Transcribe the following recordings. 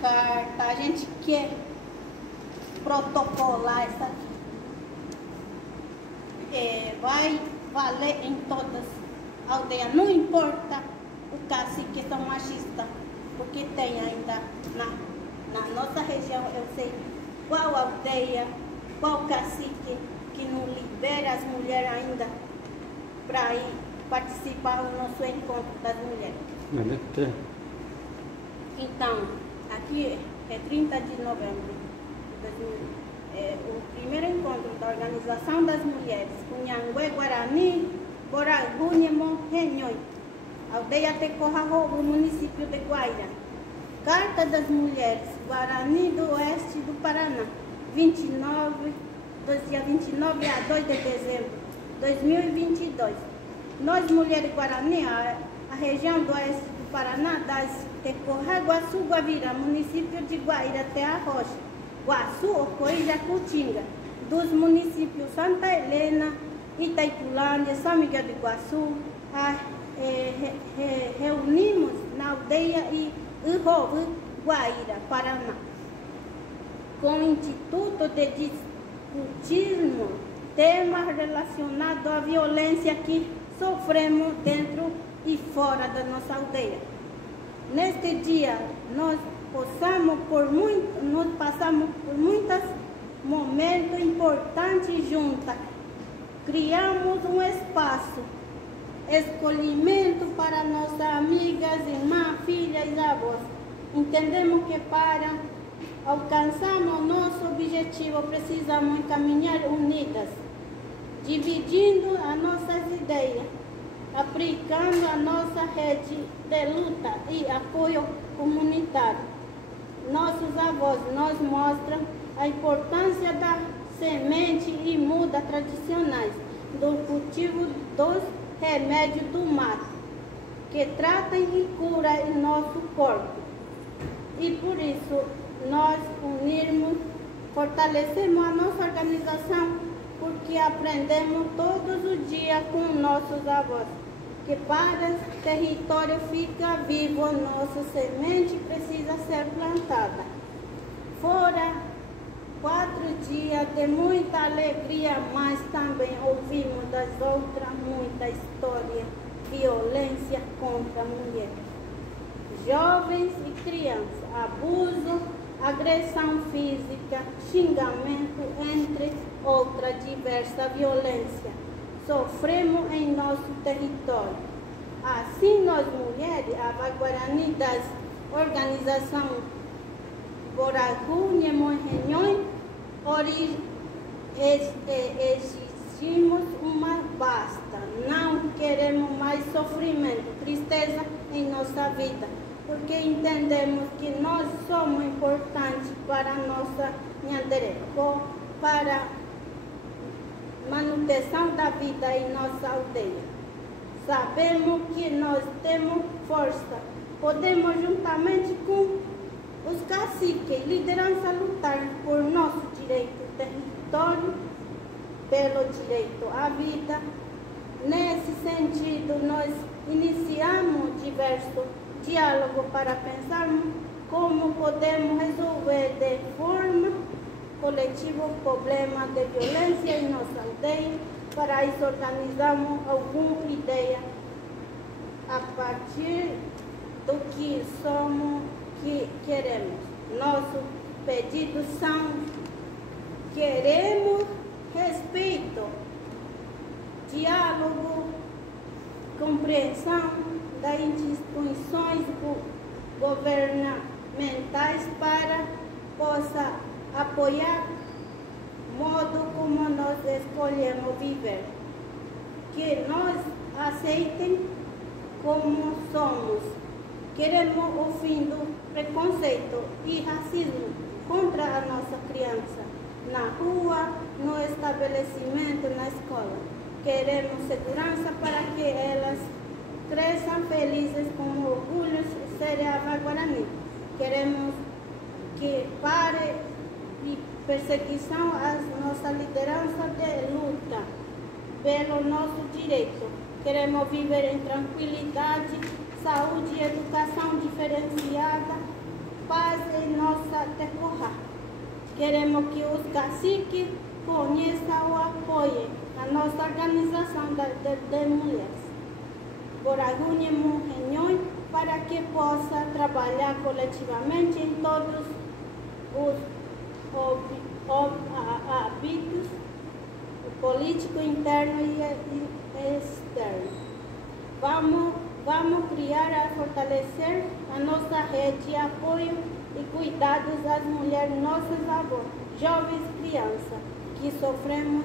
carta, a gente quer protocolar essa aqui. Vai valer em todas as aldeias, não importa o cacique que são machistas, porque tem ainda na nossa região, eu sei qual aldeia, qual cacique que não libera as mulheres ainda para ir participar do nosso encontro das mulheres. Então, aqui é 30 de novembro de 2000. O primeiro encontro da Organização das Mulheres, Cunhangue, Guarani, Boragúnimo, Renhoi, aldeia Tecorrarro, no município de Guaira. Carta das Mulheres, Guarani do Oeste do Paraná, dia 29 a 2 de dezembro de 2022. Nós, mulheres Guarani, a região do Oeste do Paraná, das Tecorrá, Guaçu, Guavira, município de Guaira, Terra Rocha, Guaçu, Ocoí, Jacutinga, dos municípios Santa Helena, Itaipulândia, São Miguel de Iguaçu, reunimos na aldeia Irovu, Guaíra, Paraná, com o Instituto de discutirmos temas relacionados à violência que sofremos dentro e fora da nossa aldeia. Neste dia, nós passamos por muitos momentos importantes juntas. Criamos um espaço, escolhimento para nossas amigas, irmãs, filhas e avós. Entendemos que para alcançarmos nosso objetivo precisamos caminhar unidas, dividindo as nossas ideias, aplicando a nossa rede de luta e apoio comunitário. Nossos avós nos mostram a importância da semente e muda tradicionais, do cultivo dos remédios do mato, que tratam e curam o nosso corpo. E por isso, nós unirmos, fortalecemos a nossa organização, porque aprendemos todos os dias com nossos avós, que para o território fica vivo, nossa semente precisa ser plantada. Fora 4 dias de muita alegria, mas também ouvimos das outras muita história, violência contra a mulher, jovens e crianças, abuso, agressão física, xingamento, entre outras diversas violências. Sofremos em nosso território. Assim, nós mulheres, a Guarani das organizações Boragúnimo e Renhoi, exigimos uma basta. Não queremos mais sofrimento, tristeza em nossa vida, porque entendemos que nós somos importantes para a nossa Nhandereko, para manutenção da vida em nossa aldeia. Sabemos que nós temos força, podemos juntamente com os caciques, liderança, lutar por nosso direito ao território, pelo direito à vida. Nesse sentido, nós iniciamos diversos diálogos para pensarmos como podemos resolver de forma coletiva o problema de violência em nossa aldeia. Para isso, organizamos alguma ideia a partir do que somos, que queremos. Nossos pedidos são: queremos respeito, diálogo, compreensão das instituições governamentais para possa apoiar o modo como nós escolhemos viver. Que nos aceitem como somos. Queremos o fim do preconceito e racismo contra a nossa criança, na rua, no estabelecimento, na escola. Queremos segurança para que elas cresçam felizes com orgulho de serem a Guarani. Queremos que pare de perseguição às nossa liderança de luta pelo nosso direito. Queremos viver em tranquilidade, saúde e educação diferenciada paz em nossa terra. Queremos que os caciques conheçam ou apoiem a nossa organização de mulheres. Boragúnimo reuniões para que possa trabalhar coletivamente em todos os hábitos político interno e externo. Vamos criar e fortalecer a nossa rede de apoio e cuidados às mulheres, nossas avós, jovens e crianças que sofrem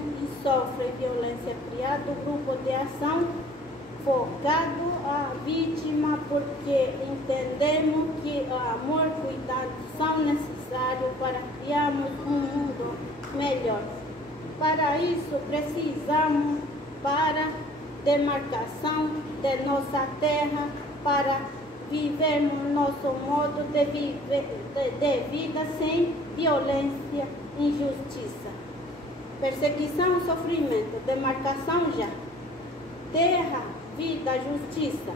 violência. Criado grupo de ação focado à vítima, porque entendemos que o amor e cuidado são necessários para criarmos um mundo melhor. Para isso, precisamos para demarcação de nossa terra, para vivermos nosso modo de vida sem violência e injustiça. Perseguição e sofrimento, demarcação já. Terra, vida, justiça.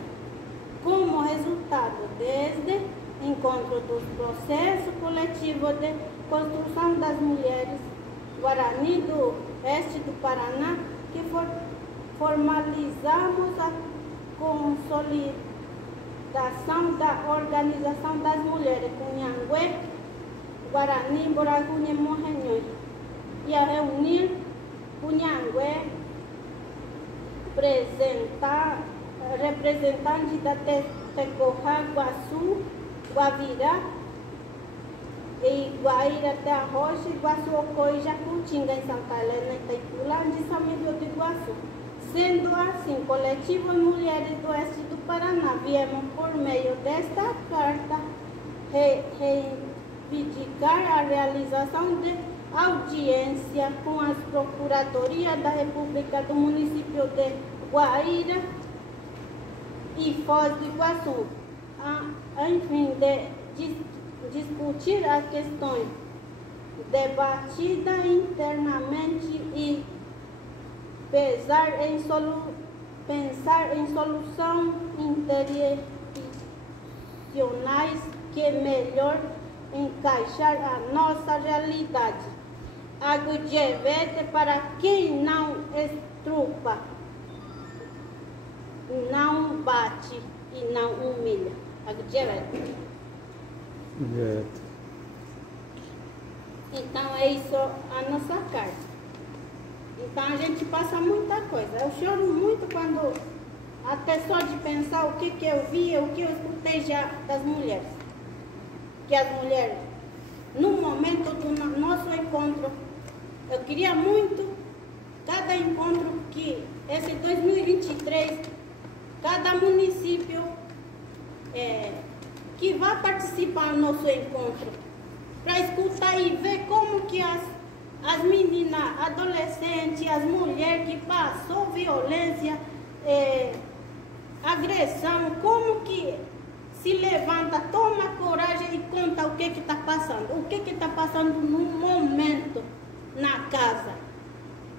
Como resultado desde encontro dos processos coletivos de construção das mulheres Guarani do Oeste do Paraná, que formalizamos a consolidação da Organização das Mulheres Cunhanguê, Guarani, Boragúnimo reuniões, e a reunir Cunhanguê, representantes da Tecorá, Guaçu, Guavirá, e Guaíra, Terra Roxa, Iguaçu, Ocoi, Jacutinga, em Santa Helena, Itaipulá, de São Miguel do Iguaçu. Sendo assim, coletivo Mulheres do Oeste do Paraná, viemos por meio desta carta reivindicar a realização de audiência com as Procuradorias da República do município de Guaíra e Foz do Iguaçu, enfim, discutir as questões debatidas internamente e pensar em soluções interinstitucionais que melhor encaixar a nossa realidade. Agudjevete para quem não estrupa, não bate e não humilha. Agudjevete. Então é isso a nossa carta. Então a gente passa muita coisa. Eu choro muito quando, até só de pensar o que eu vi, o que eu escutei já das mulheres. Que as mulheres, no momento do nosso encontro, eu queria muito, cada encontro que, esse 2023, cada município que vá participar do nosso encontro, para escutar e ver como que as meninas, adolescentes, as mulheres que passou violência, agressão, como que se levanta, toma coragem e conta o que está passando, o que está passando no momento na casa.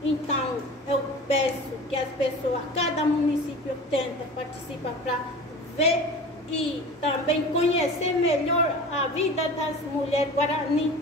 Então, eu peço que as pessoas, cada município tenta participar para ver e também conhecer melhor a vida das mulheres Guarani